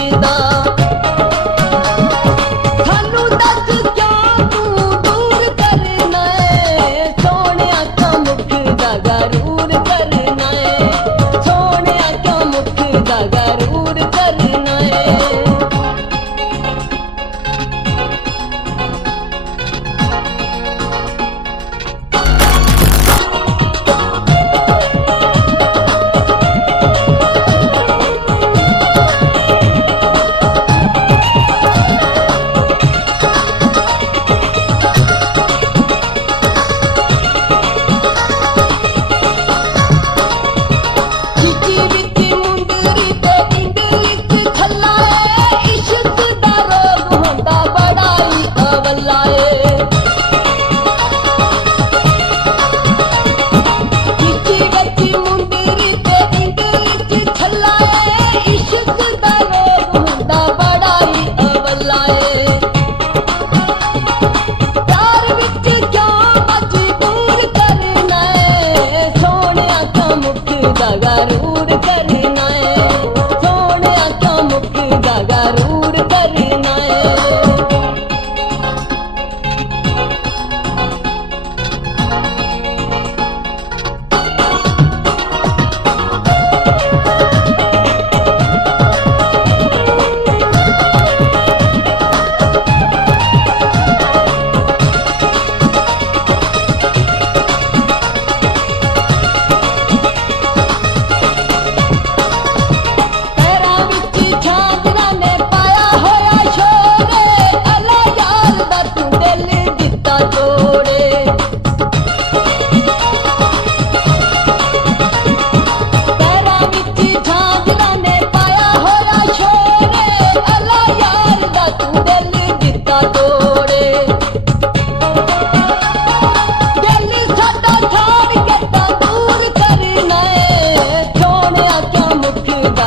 मुकदा सानू दस क्यों तू दूर करना है सोहणिया क्यों मुकदा गरूर करना है सोहणिया क्यों मुकदा गरूर करना है गरूर करना है सोहणिया क्यों मुकदा गरूर करना है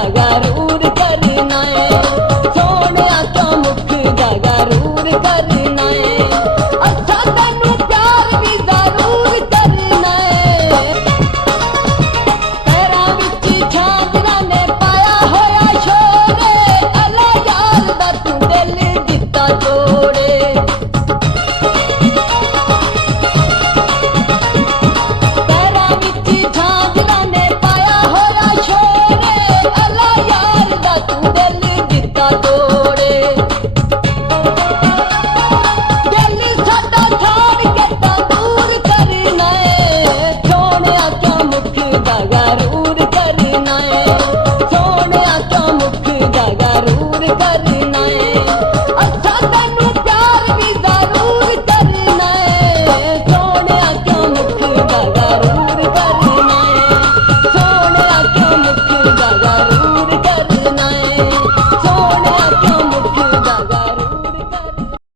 गरूर करना है सोहणिया क्यों मुकदा गरूर करना है अच्छा तैनू प्यार भी जरूर करना है पैरां विच झांकना ने पाया होया छोरे अले यार दा तू दिल दिता तोड़े पैरां विच झांकना ने पाया होया छोरे अले यार दा तू दिल दिता तोड़े दिल साडा छाड़ के ता दूर करना है सोहणिया क्यों मुकदा गरूर करना है सोहणिया क्यों मुकदा गरूर करना